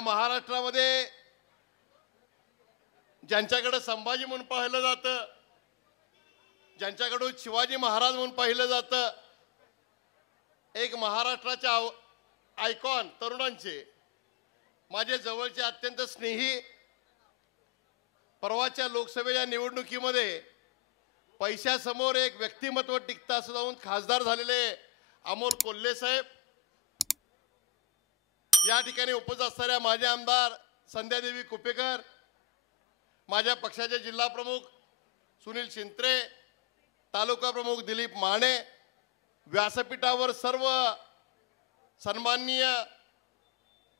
या महाराष्ट्रामध्ये ज्यांच्याकडे संभाजी म्हणून पाहिलं जातं, ज्यांच्याकडून शिवाजी महाराज म्हणून पाहिलं जातं, एक महाराष्ट्राच्या आयकॉन तरुणांचे माझे जवळचे अत्यंत स्नेही परवाच्या लोकसभेच्या निवडणुकीमध्ये पैशासमोर एक व्यक्तिमत्व टिकता असं जाऊन खासदार झालेले अमोल कोल्हे साहेब, या ठिकाणी उपस्थित असणाऱ्या माझे आमदार संध्यादेवी कुपेकर, माझ्या पक्षाचे जिल्हा प्रमुख सुनील शिंत्रे, तालुका प्रमुख दिलीप माने, व्यासपीठावर सर्व सन्माननीय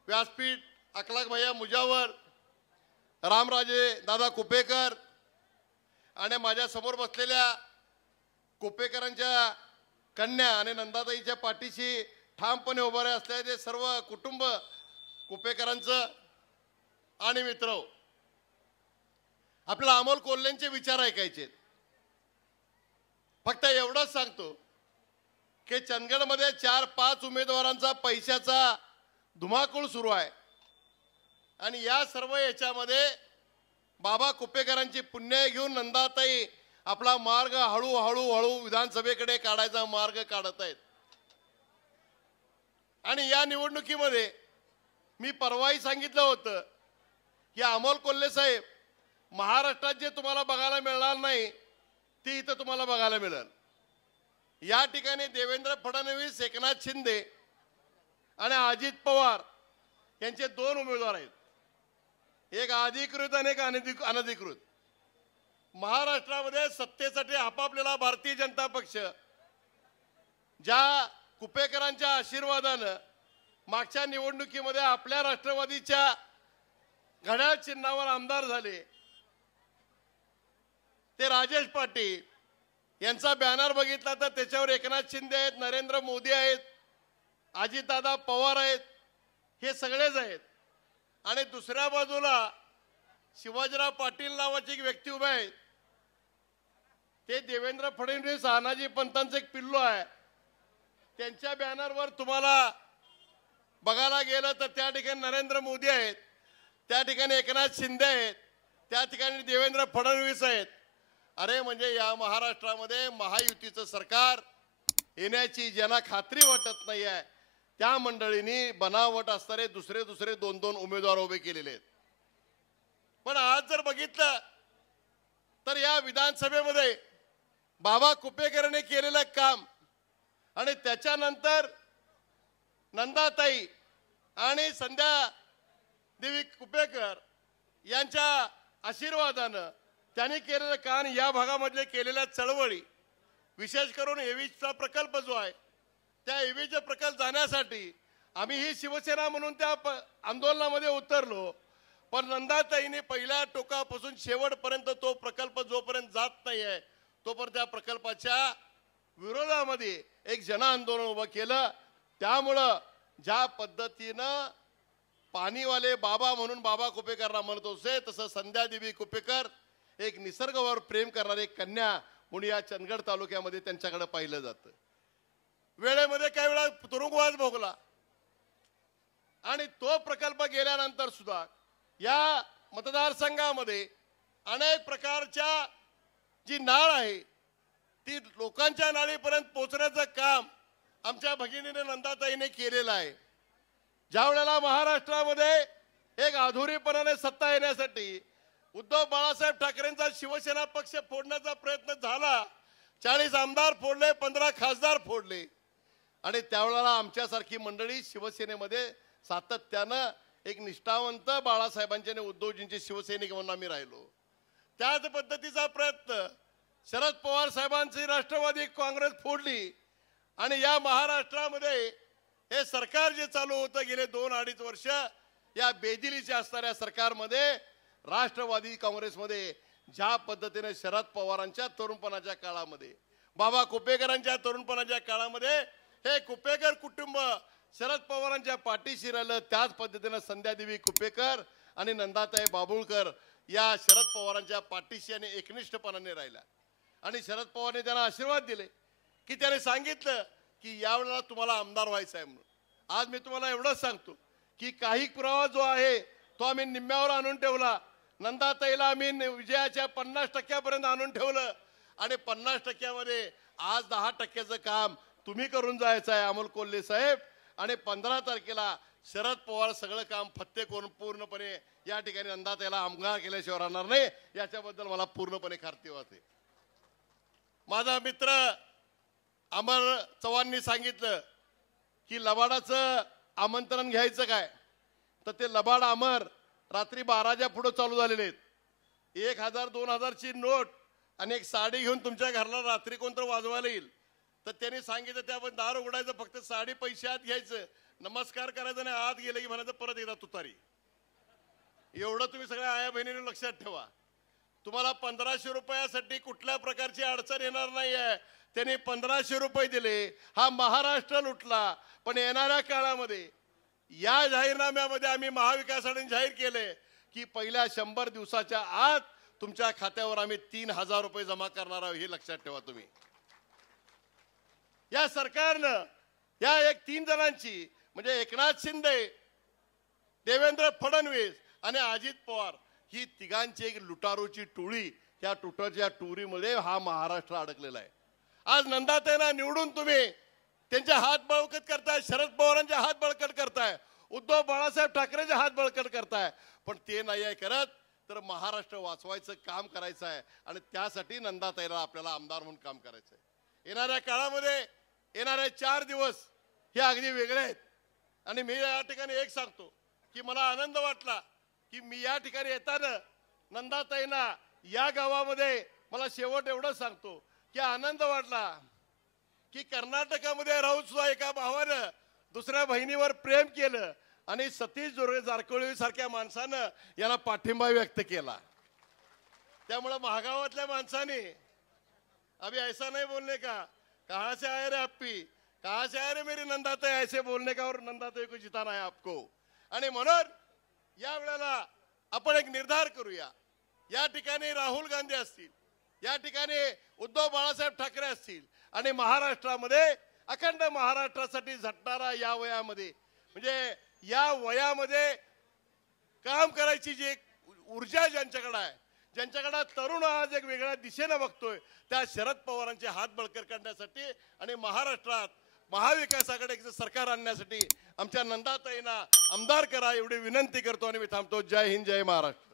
व्यासपीठ अखलाक भैया मुजावर, रामराजे दादा कुपेकर आणि माझ्या समोर बसलेल्या कुपेकरांच्या कन्या आणि नंदाताईच्या पाठीशी ठामपणे उभे असलेले सर्व कुटुंब कुपेकरांचं आणि मित्र, आपल्याला अमोल कोल्हेंचे विचार ऐकायचे. फक्त एवढंच सांगतो की चंदगडमध्ये 4-5 उमेदवारांचा पैशाचा धुमाकूळ सुरू आहे आणि या सर्व याच्यामध्ये बाबा कुपेकरांची पुण्य घेऊन नंदाताई आपला मार्ग हळूहळू विधानसभेकडे काढायचा मार्ग काढत आहेत. आणि या निवडणुकीमध्ये मी परवाही सांगितलं होतं की अमोल कोल्हे साहेब, महाराष्ट्रात जे तुम्हाला बघायला मिळणार नाही ते इथं तुम्हाला बघायला मिळेल. या ठिकाणी देवेंद्र फडणवीस, एकनाथ शिंदे आणि अजित पवार यांचे 2 उमेदवार आहेत, एक अधिकृत आणि एक अनधिकृत. महाराष्ट्रामध्ये सत्तेसाठी आपापलेला भारतीय जनता पक्ष ज्या कुपेकरांच्या आशीर्वादानं मागच्या निवडणुकीमध्ये आपल्या राष्ट्रवादीच्या घड्याळ चिन्हावर आमदार झाले, ते राजेश पाटील यांचा बॅनर बघितला तर त्याच्यावर एकनाथ शिंदे आहेत, नरेंद्र मोदी आहेत, अजितदादा पवार आहेत, हे सगळेच आहेत. आणि दुसऱ्या बाजूला शिवाजीराव पाटील नावाची एक व्यक्ती उभे आहेत, ते देवेंद्र फडणवीस, अनाजी पंतांचे एक पिल्लू आहे. त्यांच्या बॅनरवर तुम्हाला बघायला गेलं तर त्या ठिकाणी नरेंद्र मोदी आहेत, त्या ठिकाणी एकनाथ शिंदे आहेत, त्या ठिकाणी देवेंद्र फडणवीस आहेत. अरे म्हणजे या महाराष्ट्रामध्ये महायुतीचं सरकार येण्याची ज्यांना खात्री वाटत नाही आहे त्या मंडळींनी बनावट असणारे दुसरे 2 उमेदवार उभे केलेले आहेत. पण आज जर बघितलं तर या विधानसभेमध्ये बाबा कुपेकरांनी केलेलं काम आणि त्याच्यानंतर नंदाताई आणि संध्या देवी कुपेकर यांच्या आशीर्वादानं त्यांनी केलेलं काम, या भागामध्ये केलेल्या चळवळी, विशेष करून एव्हीचा प्रकल्प जो आहे त्या एव्हीचा प्रकल्प जाण्यासाठी आम्ही ही शिवसेना म्हणून त्या आंदोलनामध्ये उतरलो. पण नंदाताईने पहिल्या टोकापासून शेवटपर्यंत तो प्रकल्प जोपर्यंत जात नाही आहे तोपर्यंत त्या प्रकल्पाच्या विरोधामध्ये एक जन आंदोलन उभं केलं. त्यामुळं ज्या पद्धतीनं पाणीवाले बाबा म्हणून बाबा कुपेकरला म्हणत होते, तसं संध्यादेवी कुपेकर एक निसर्गावर प्रेम करणारी कन्या म्हणून या चंदगड तालुक्यामध्ये त्यांच्याकडे पाहिलं जातं. वेळेमध्ये काही वेळा तुरुंगवास भोगला आणि तो प्रकल्प गेल्यानंतर सुद्धा या मतदारसंघामध्ये अनेक प्रकारच्या जी नाळ आहे ती लोकांच्या नाळीपर्यंत पोहोचण्याचं काम आमच्या भगिनीने नंदाताईने केलेलं आहे. ज्या वेळेला महाराष्ट्रामध्ये एक अधुरीपणाने सत्ता येण्यासाठी उद्धव बाळासाहेब ठाकरेंचा शिवसेना पक्ष फोडण्याचा प्रयत्न झाला, 40 आमदार फोडले, 15 खासदार फोडले आणि त्यावेळेला आमच्यासारखी मंडळी शिवसेनेमध्ये सातत्यानं एक निष्ठावंत बाळासाहेबांचे आणि उद्धवजींचे शिवसैनिक म्हणून आम्ही राहिलो. त्याच पद्धतीचा प्रयत्न शरद पवार साहेबांची राष्ट्रवादी काँग्रेस फोडली आणि या महाराष्ट्रामध्ये हे सरकार जे चालू होतं गेले 2-2.5 वर्ष, या बेदिलीच्या असणाऱ्या सरकारमध्ये राष्ट्रवादी काँग्रेसमध्ये ज्या पद्धतीने शरद पवारांच्या तरुणपणाच्या काळामध्ये, बाबा कुपेकरांच्या तरुणपणाच्या काळामध्ये हे कुपेकर कुटुंब शरद पवारांच्या पाठीशी राहिलं, त्याच पद्धतीने संध्यादेवी कुपेकर आणि नंदाताई बाबुळकर या शरद पवारांच्या पाठीशी आणि एकनिष्ठपणाने राहिल्या. आणि शरद पवारने त्यांना आशीर्वाद दिले की त्याने सांगितलं की यावेळेला तुम्हाला आमदार व्हायचं आहे म्हणून. आज मी तुम्हाला एवढंच सांगतो की काही पुरावा जो आहे तो आम्ही निम्म्यावर आणून ठेवला. नंदाताईला आम्ही विजयाच्या 50% आणून ठेवलं आणि 50%मध्ये आज 10%चं काम तुम्ही करून जायचं आहे अमोल कोल्हे साहेब. आणि 15 तारखेला शरद पवार सगळं काम फत्ते करून पूर्णपणे या ठिकाणी नंदाताईला आमदार केल्याशिवाय राहणार नाही, याच्याबद्दल मला पूर्णपणे खात्री वाटते. माझा मित्र अमर चव्हाणनी सांगितलं की लबाडाचं आमंत्रण घ्यायचं काय, तर ते लबाड अमर रात्री 12च्या पुढे चालू झालेले आहेत. 1000-2000ची नोट आणि एक साडी घेऊन तुमच्या घराला रात्री कोणतं वाजवायला येईल, तर त्यांनी सांगितलं त्यामध्ये दार उघडायचं, फक्त साडी पैसे आत घ्यायचं, नमस्कार करायचं आणि आत गेलं की म्हणायचं परत एकदा तुतारी. एवढं तुम्ही सगळ्या आया बहिणीने लक्षात ठेवा. तुम्हाला 1500 रुपयासाठी कुठल्या प्रकारची अडचण येणार नाही आहे. त्यांनी 1500 रुपये दिले, हा महाराष्ट्र लुटला. पण येणाऱ्या काळामध्ये या जाहीरनाम्यामध्ये आम्ही महाविकास आघाडीने जाहीर केले की पहिल्या 100 दिवसाच्या आत तुमच्या खात्यावर आम्ही 3000 रुपये जमा करणार आहोत. हे लक्षात ठेवा तुम्ही. या सरकारनं या एक 3 जणांची म्हणजे एकनाथ शिंदे, देवेंद्र फडणवीस आणि अजित पवार ही तिघांची एक लुटारूची टोळी, त्या टुटाच्या टोळीमुळे हा महाराष्ट्र अडकलेला आहे. आज नंदाताईंना निवडून तुम्ही त्यांचे हात बळकट करताय, शरद पवारांचे हात बळकट करताय, उद्धव बाळासाहेब ठाकरेंचे हात बळकट करताय. पण ते नाही आहे करत, तर महाराष्ट्र वाचवायचं काम करायचं आहे आणि त्यासाठी नंदाताईला आपल्याला आमदार म्हणून काम करायचं आहे. येणाऱ्या काळामध्ये येणारे 4 दिवस हे अगदी वेगळे आहेत. आणि मी या ठिकाणी एक सांगतो की मला आनंद वाटला की मी या ठिकाणी येताना नंदाताईंना या गावामध्ये मला शेवट एवढं सांगतो की आनंद वाटला की कर्नाटकामध्ये राहून सुद्धा एका भावानं दुसऱ्या बहिणीवर प्रेम केलं आणि सतीश जारकिहोली सारख्या माणसानं याला पाठिंबा व्यक्त केला. त्यामुळे महागावातल्या माणसाने अभी ऐसा नहीं बोलने का, कहां से आए रे अप्पी, कहां से आए रे मेरी नंदाताई, ऐसे बोलने का और नंदाताई को जिताना है आपको. आणि म्हणून या वेळेला आपण एक निर्धार करूया. या ठिकाणी राहुल गांधी असतील, या ठिकाणी उद्धव बाळासाहेब ठाकरे असतील आणि महाराष्ट्रामध्ये अखंड महाराष्ट्रासाठी झटणारा या वयामध्ये म्हणजे या वयामध्ये काम करायची जी ऊर्जा ज्यांच्याकडे आहे, ज्यांच्याकडे तरुण आज एक वेगळ्या दिशेने बघतोय, त्या शरद पवारांचे हात बळकट करण्यासाठी आणि महाराष्ट्रात महाविकास आघाडीचं सरकार आणण्यासाठी आमच्या नंदाताईंना आमदार करा एवढी विनंती करतो आणि मी थांबतो. जय हिंद, जय महाराष्ट्र.